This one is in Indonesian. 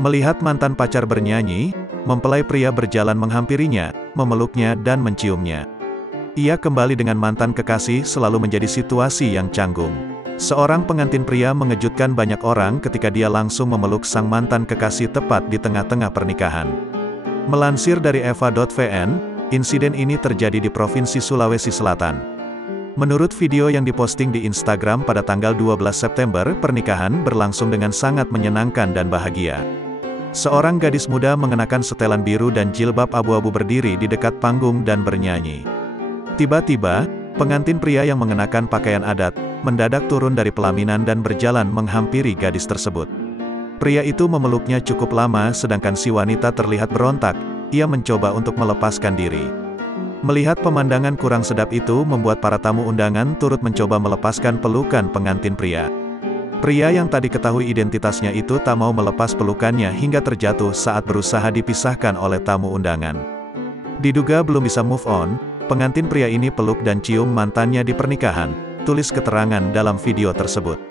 Melihat mantan pacar bernyanyi, mempelai pria berjalan menghampirinya, memeluknya dan menciumnya. Ia kembali dengan mantan kekasih selalu menjadi situasi yang canggung. Seorang pengantin pria mengejutkan banyak orang ketika dia langsung memeluk sang mantan kekasih tepat di tengah-tengah pernikahan. Melansir dari eva.vn, insiden ini terjadi di Provinsi Sulawesi Selatan. Menurut video yang diposting di Instagram pada tanggal 12 September, pernikahan berlangsung dengan sangat menyenangkan dan bahagia. Seorang gadis muda mengenakan setelan biru dan jilbab abu-abu berdiri di dekat panggung dan bernyanyi. Tiba-tiba, pengantin pria yang mengenakan pakaian adat, mendadak turun dari pelaminan dan berjalan menghampiri gadis tersebut. Pria itu memeluknya cukup lama sedangkan si wanita terlihat berontak, ia mencoba untuk melepaskan diri. Melihat pemandangan kurang sedap itu membuat para tamu undangan turut mencoba melepaskan pelukan pengantin pria. Pria yang tadi ketahui identitasnya itu tak mau melepas pelukannya hingga terjatuh saat berusaha dipisahkan oleh tamu undangan. Diduga belum bisa move on, pengantin pria ini peluk dan cium mantannya di pernikahan, tulis keterangan dalam video tersebut.